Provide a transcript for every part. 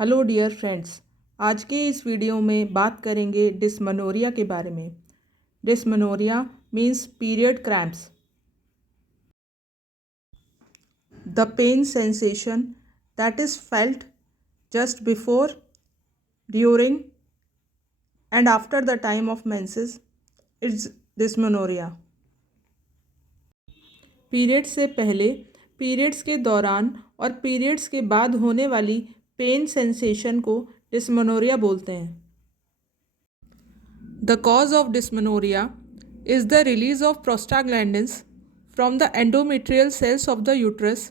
Hello dear friends. आज के इस वीडियो में बात करेंगे डिस्मेनोरिया के बारे में। Dysmenorrhoea means period cramps. The pain sensation that is felt just before, during and after the time of menses is dysmenorrhoea. Periods से पहले, पीरियड्स के दौरान और पीरियड्स के बाद होने वाली पेन सेंसेशन को डिस्मेनोरिया बोलते हैं। The cause of dysmenorrhea is the release of prostaglandins from the endometrial cells of the uterus,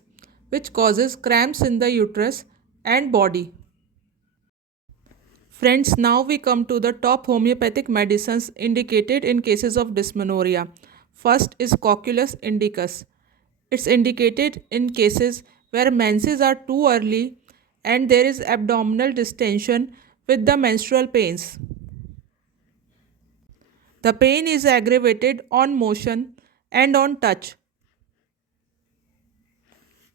which causes cramps in the uterus and body. Friends, now we come to the top homeopathic medicines indicated in cases of dysmenorrhea. First is Cocculus indicus. It's indicated in cases where menses are too early and there is abdominal distension with the menstrual pains. The pain is aggravated on motion and on touch.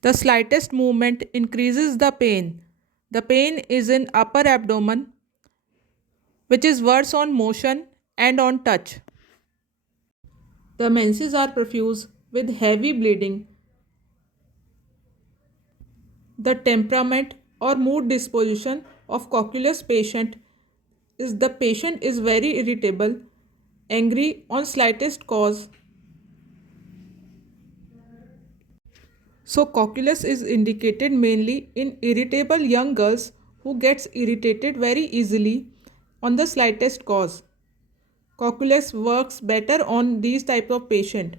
The slightest movement increases the pain. The pain is in upper abdomen, which is worse on motion and on touch. The menses are profuse with heavy bleeding. The temperament or mood disposition of cocculus patient is the patient is very irritable, angry on slightest cause. So cocculus is indicated mainly in irritable young girls who gets irritated very easily on the slightest cause. Cocculus works better on these type of patient,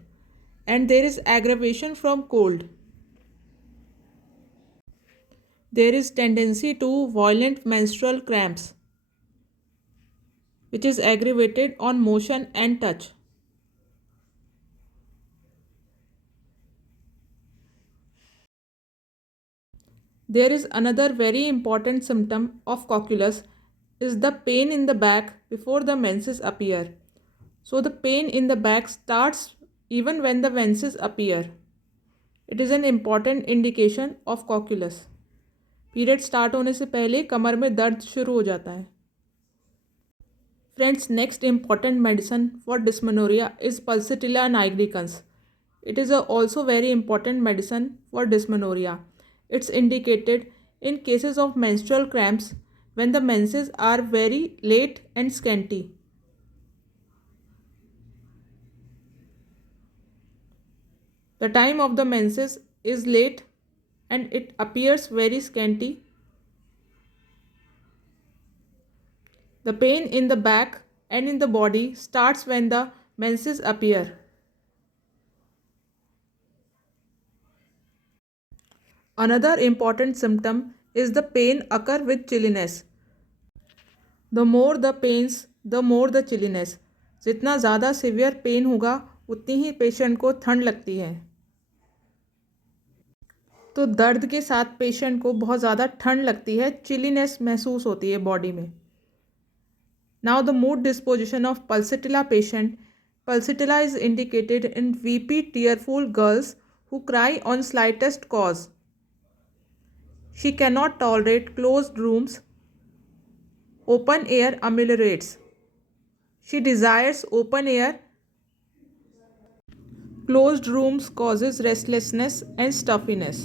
and there is aggravation from cold. There is tendency to violent menstrual cramps, which is aggravated on motion and touch. There is another very important symptom of cocculus is the pain in the back before the menses appear. So the pain in the back starts even when the menses appear. It is an important indication of cocculus. Period start होने से पहले कमर में दर्द शुरू हो जाता है। Friends, next important medicine for dysmenorrhoea is pulsatilla nigricans. It is also very important medicine for dysmenorrhea. It's indicated in cases of menstrual cramps when the menses are very late and scanty. The time of the menses is late and it appears very scanty. The pain in the back and in the body starts when the menses appear. Another important symptom is the pain occur with chilliness. The more the pains, the more the chilliness. जितना ज़्यादा severe pen होगा उतनी ही पेशेंट को ठंड लगती है। तो दर्द के साथ पेशेंट को बहुत ज़्यादा ठंड लगती है, चिलीनेस महसूस होती है बॉडी में। Now the mood disposition of pulsatilla patient. Pulsatilla is indicated in VP tearful girls who cry on slightest cause. She cannot tolerate closed rooms. Open air ameliorates. She desires open air. Closed rooms causes restlessness and stuffiness.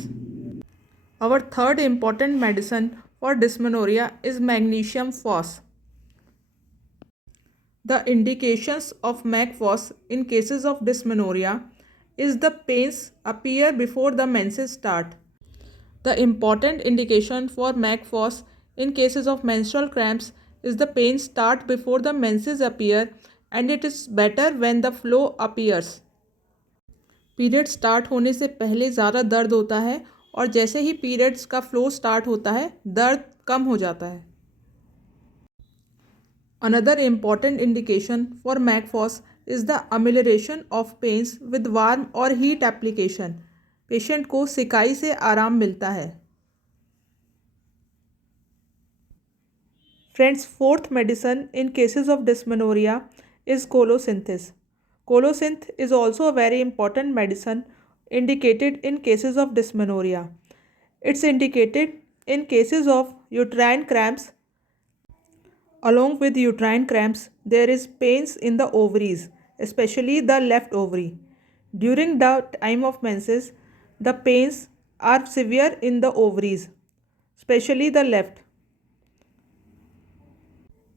Our third important medicine for dysmenorrhea is magnesium phos. The indications of mag phos in cases of dysmenorrhea is the pains appear before the menses start. The important indication for mag phos in cases of menstrual cramps is the pain start before the menses appear and it is better when the flow appears. Period start होने से पहले ज़्यादा दर्द होता है और जैसे ही पीरियड्स का फ्लो स्टार्ट होता है दर्द कम हो जाता है. Another important indication for mag phos is the amelioration of pains with warm or heat application. Patient को सिकाई से आराम मिलता है. Friends, fourth medicine in cases of dysmenorrhoea is colocynthis. Colocynth is also a very important medicine indicated in cases of dysmenorrhea. It's indicated in cases of uterine cramps. Along with uterine cramps, there is pains in the ovaries, especially the left ovary. During the time of menses, the pains are severe in the ovaries, especially the left.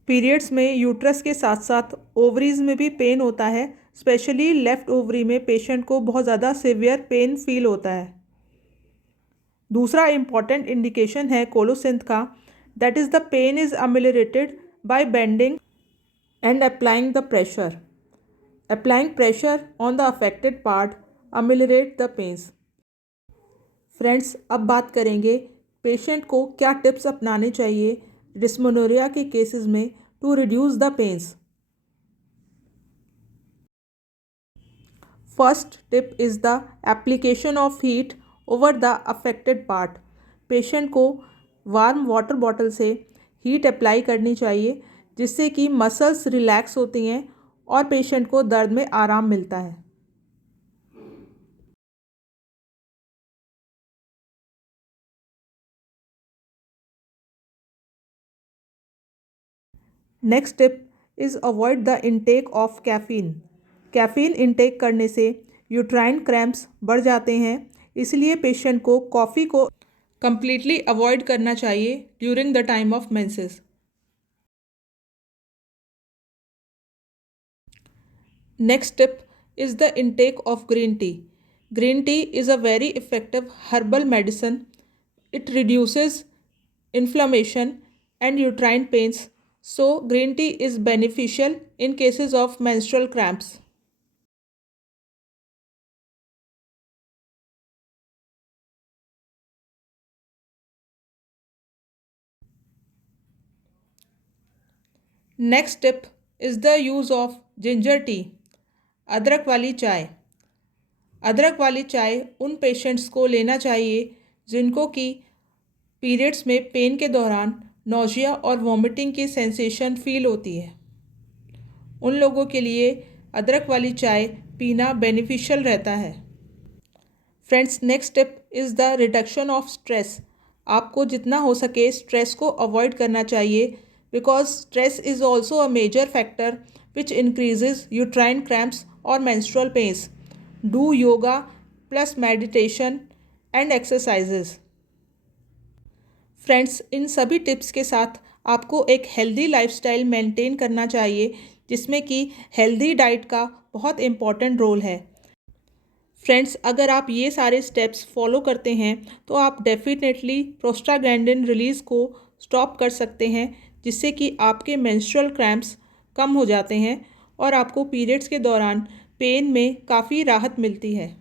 Periods में uterus के साथ साथ ovaries में भी pain होता है, specially left ovary में patient को बहुत ज़्यादा सिवियर पेन फील होता है। दूसरा इम्पॉर्टेंट इंडिकेशन है कोलोसिंथ का, that is the pain is ameliorated by bending and applying the pressure. Applying pressure on the affected part ameliorate the pains. Friends, अब बात करेंगे पेशेंट को क्या टिप्स अपनाने चाहिए डिस्मेनोरिया के केसेस में to reduce the pains. First tip is the application of heat over the affected part. Patient को वार्म वाटर बॉटल से हीट अप्लाई करनी चाहिए, जिससे कि मसल्स रिलैक्स होती हैं और पेशेंट को दर्द में आराम मिलता है। Next tip is avoid the intake of caffeine. Caffeine intake करने से यूट्राइन क्रैम्प्स बढ़ जाते हैं, इसलिए पेशेंट को कॉफ़ी को कंप्लीटली अवॉइड करना चाहिए during the time of menses. Next tip is the intake of green tea. Green tea is a very effective herbal medicine. It reduces inflammation and uterine pains, so green tea is beneficial in cases of menstrual cramps. Next tip is the use of ginger tea. अदरक वाली चाय। अदरक वाली चाय उन पेशेंट्स को लेना चाहिए जिनको कि पीरियड्स में पेन के दौरान नौजिया और वॉमिटिंग की सेंसेशन फील होती है। उन लोगों के लिए अदरक वाली चाय पीना बेनिफिशियल रहता है। Friends, next tip is the reduction of stress. आपको जितना हो सके स्ट्रेस को अवॉइड करना चाहिए, because stress is also a major factor which increases uterine cramps और menstrual pains. Do yoga plus meditation and exercises. Friends, इन सभी टिप्स के साथ आपको एक हेल्दी लाइफस्टाइल मेंटेन करना चाहिए, जिसमें कि हेल्दी डाइट का बहुत इम्पॉर्टेंट रोल है। फ्रेंड्स, अगर आप ये सारे स्टेप्स फॉलो करते हैं तो आप डेफिनेटली प्रोस्टाग्लैंडिन रिलीज़ को स्टॉप कर सकते हैं, जिससे कि आपके मेंस्ट्रुअल क्रैम्प्स कम हो जाते हैं और आपको पीरियड्स के दौरान पेन में काफ़ी राहत मिलती है।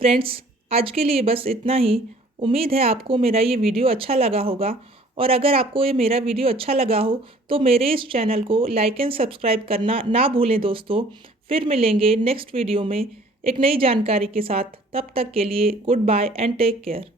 फ्रेंड्स, आज के लिए बस इतना ही। उम्मीद है आपको मेरा ये वीडियो अच्छा लगा होगा, और अगर आपको ये मेरा वीडियो अच्छा लगा हो तो मेरे इस चैनल को लाइक एंड सब्सक्राइब करना ना भूलें दोस्तों। फिर मिलेंगे नेक्स्ट वीडियो में एक नई जानकारी के साथ। तब तक के लिए goodbye and take care.